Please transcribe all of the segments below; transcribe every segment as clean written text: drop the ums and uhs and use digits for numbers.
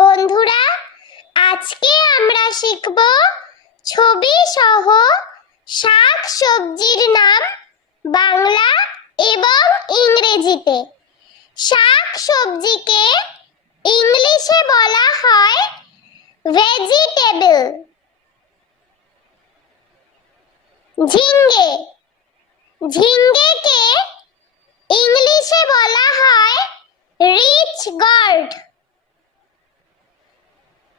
বন্ধুরা, আজকে আমরা শিখব ছবি সহ শাক সবজির নাম বাংলা এবং ইংরেজিতে। শাক সবজিকে ইংলিশে বলা হয় ভেজিটেবল। ঝিঙ্গে, ঝিঙ্গেকে ইংলিশে বলা হয় রিচ গর্ড।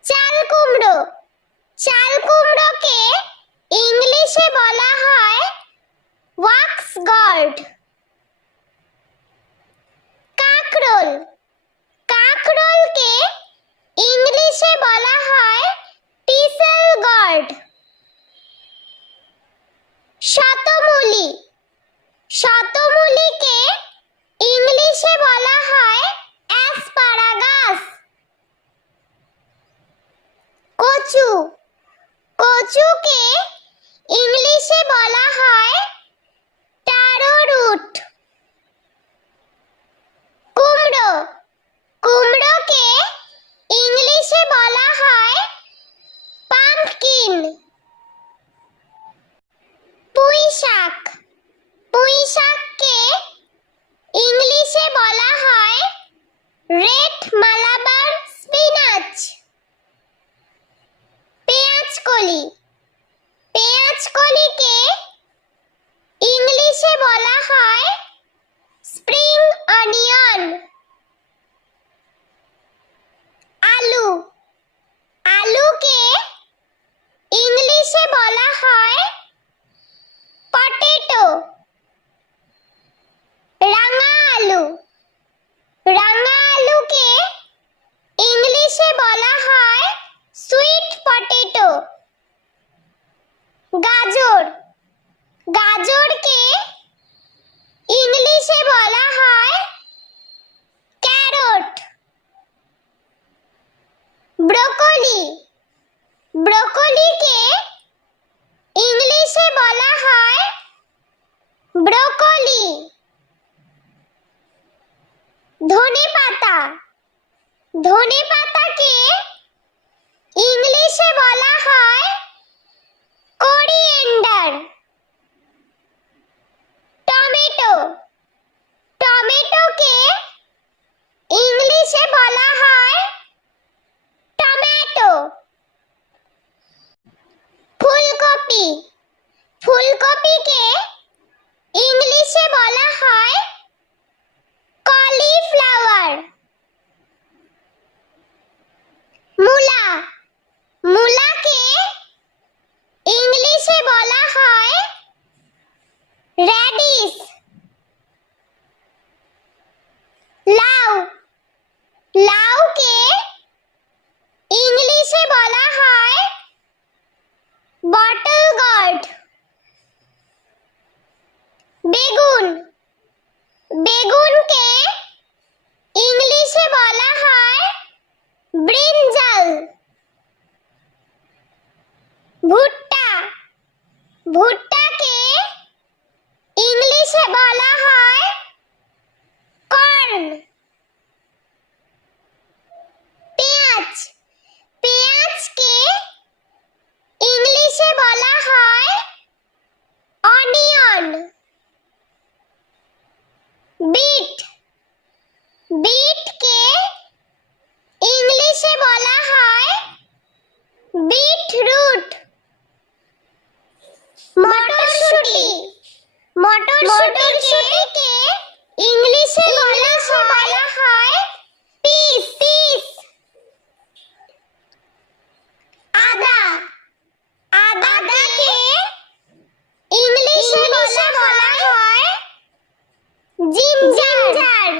চাল কুমড়ো, চাল কুমড়োকে ইংলিশে বলা হয় ওয়াক্স গর্ড। কাঁকরোল, কাঁকরোলকে ইংলিশে বলা হয় টিসেল গর্ড। শতমূলি, শতমূলিকে ইংলিশে বলা হয় অ্যাসপারাগাস। কচু, কচুকে ইংলিশে বলা হয় টারো রুট। কুমড়ো, কুমড়োকে ইংলিশে বলা হয় পাম্পকিন। পুঁই শাক, পুঁই শাককে ইংলিশে বলা হয় রেড মালাবার স্পিনাচ। পেঁয়াজকলি, পেঁয়াজকলিকে ইংলিশে বলা হয় স্প্রিং অনিয়ন। আলু, আলুকে ইংলিশে বলা হয় পটেটো। রাঙা আলু, রাঙা আলুকে ইংলিশে বলা হয় সুইট পটেটো। গাজর, গাজরকে ইংলিশে বলা হয় ক্যারট। ব্রোকলি, ব্রোকলিকে ইংলিশে বলা হয় ব্রোকলি। ধনেপাতা, ধনেপাতাকে ইংলিশে বলা হয় কোরিয়েন্ডার। টমেটো, টমেটোকে ইংলিশে বলা হয় টমেটো। ফুলকপি, ফুলকপিকে ইংলিশে বলা হয় কলিফ্লাওয়ার। মূলা, মূলাকে ইংলিশে বলা হয় র্যাডিশ। লাউ, লাউকে ইংলিশে বলা হয় বটল গর্ড। বেগুন, বেগুনকে ইংলিশে বলা হয় ব্রিনজাল। ভুট্টা, ভুট্টাকে ইংলিশে বলা হয় কর্ন। পেঁয়াজ, পেঁয়াজকে ইংলিশে বলা হয় অনিয়ন। বিট, বিটকে ইংলিশে বলা হয় বিটরুট। মটরশুঁটি, মটরশুঁটিকে ইংলিশে বলা হয় পিস, পিস। আদা, আদাকে ইংলিশে বলা হয় জিঞ্জার।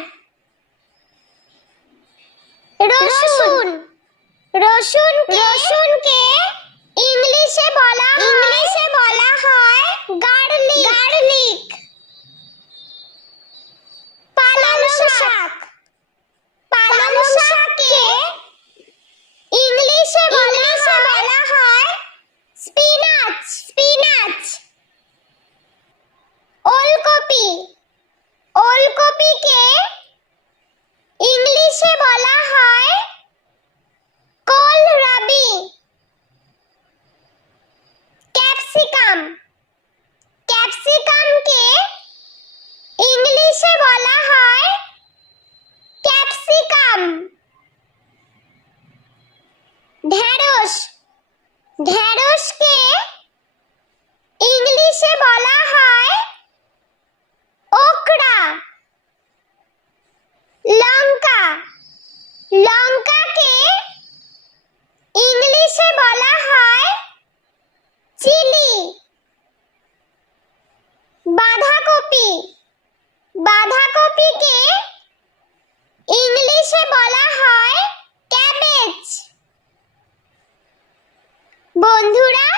বন্ধুরা,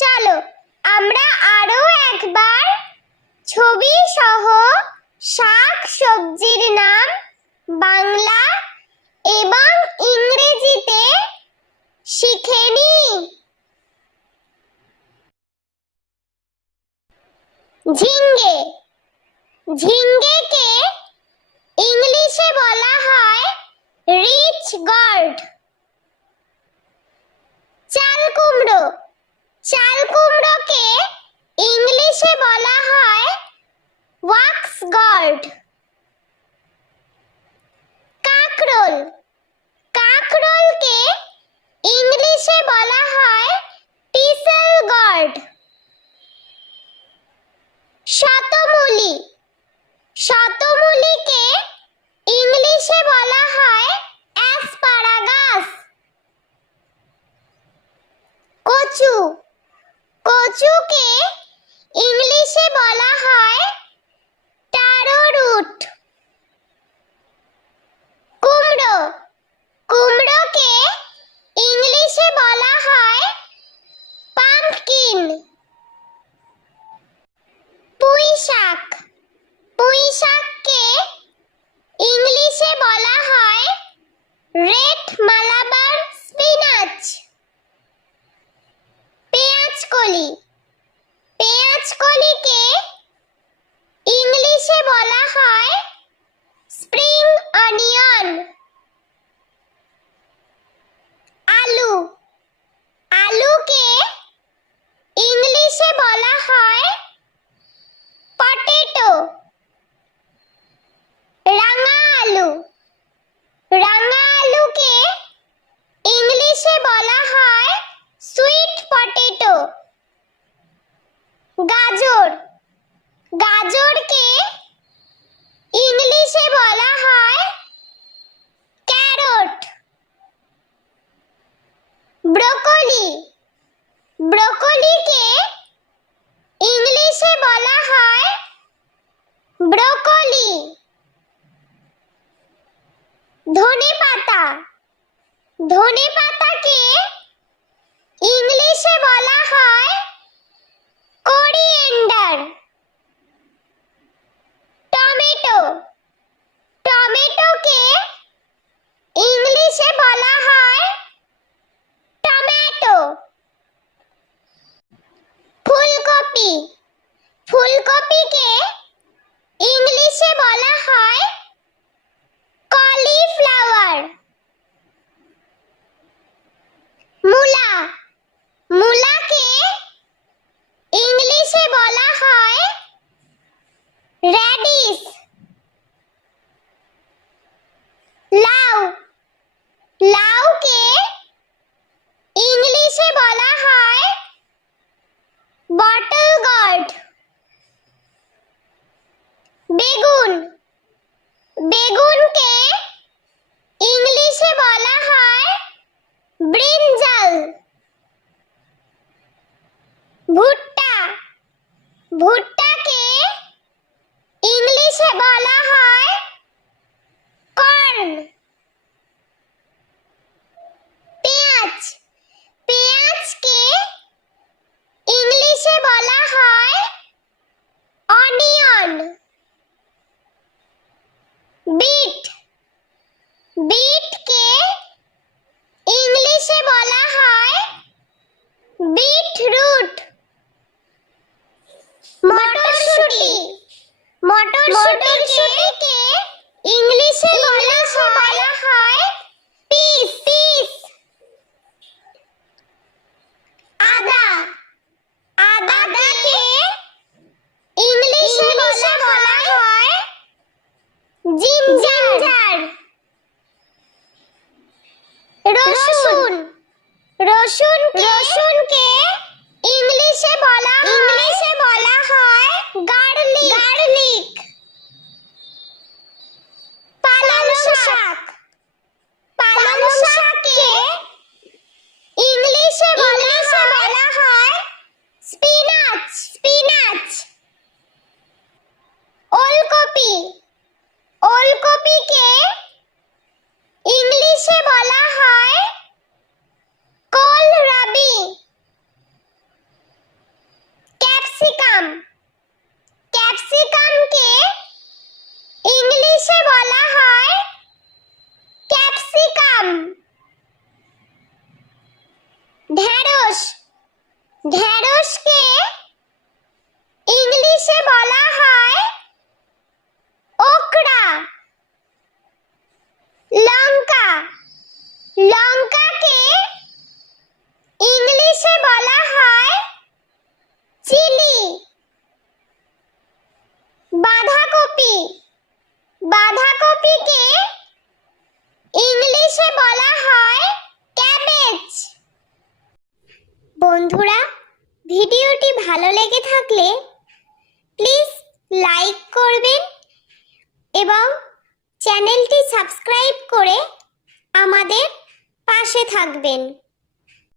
চলো আমরা আরো একবার ছবি সহ শাক সবজির নাম বাংলা এবং ইংরেজিতে শিখে নিই। ঝিঙ্গে। ঝিঙ্গেকে ইংলিশে বলা হয় রিচ গর্ড। চাল কুমড়ো। চাল কুমড়োকে ইংলিশে বলা হয় ওয়াক্স গর্ড। কাঁকরোল। কাঁকরোলকে ইংলিশে বলা হয় টিসেল গর্ড। শতমূলি। শতমূলিকে ইংলিশে বলা হয় অ্যাসপারাগাস। কচু। কচুকে ইংলিশে বলা হয় টারো রুট। কুমড়ো। কুমড়োকে ইংলিশে বলা হয় পাম্পকিন। পুঁই শাক। পুঁই শাককে ইংলিশে বলা হয় রেড মালাবার স্পিনাচ। পেঁয়াজকলি। পেঁয়াজকলিকে ইংলিশে বলা হয় স্প্রিং অনিয়ন। আলু। আলুকে ইংলিশে বলা হয় পটেটো। রাঙা আলু। রাঙা আলুকে ইংলিশে বলা হয় সুইট পটেটো। গাজর। গাজরকে ইংলিশে বলা হয় ক্যারট। ব্রোকলি। ব্রোকলিকে ইংলিশে বলা হয় ব্রোকলি। ধনেপাতা। ধনেপাতাকে ইংলিশে বলা হয় কোরিয়েন্ডার। টমেটো। টমেটোকে ইংলিশে বলা হয় টমেটো। ফুলকপি। ফুলকপিকে ইংলিশে বলা হয় কলিফ্লাওয়ার। মূলা। মূলাকে ইংলিশে বলা হয় র্যাডিশ। লাউ। লাউকে ইংলিশে বলা হয় বটল গর্ড। বেগুন। বেগুনকে ইংলিশে বলা হয় ব্রিনজাল। ভুট্টা। ভুট্টাকে ইংলিশে বলা হয় কর্ন। পেঁয়াজ। পেঁয়াজকে ইংলিশে বলা হয় অনিয়ন। বিট। বিটকে ইংলিশে বলা হয় বিটরুট। মটরশুঁটি। মটরশুঁটিকে ইংলিশে বলা হয় পিস। পিস। আদা। আদাকে ইংলিশে বলা হয় জিঞ্জার। রসুন। রসুনকে ইংলিশে বলা হয় গার্লিক। গার্লিক। পালং শাক। পালং শাককে ইংলিশে বলা হয় স্পিনাচ। স্পিনাচ। ওলকপি। ওলকপিকে ভিডিওটি ভালো লেগে থাকলে প্লিজ লাইক করবেন এবং চ্যানেলটি সাবস্ক্রাইব করে আমাদের পাশে থাকবেন।